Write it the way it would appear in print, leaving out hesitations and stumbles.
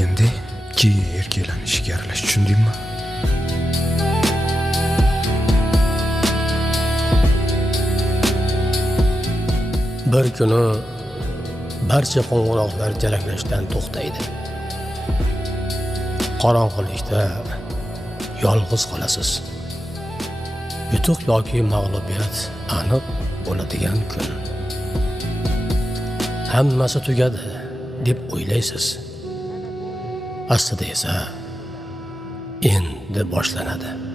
deganda keyin erkaklarning ishiga aralashish, tushundingmi? Bir kuni barcha qo'ng'iroqlar jalaklashdan to'xtaydi. Qorong'ilikda yolg'iz qolasiz. Yutuq yoki mag'lubiyat aniq bo'ladigan kun. Hammasi tugadi deb o'ylaysiz. Aslida esa endi boshlanadi.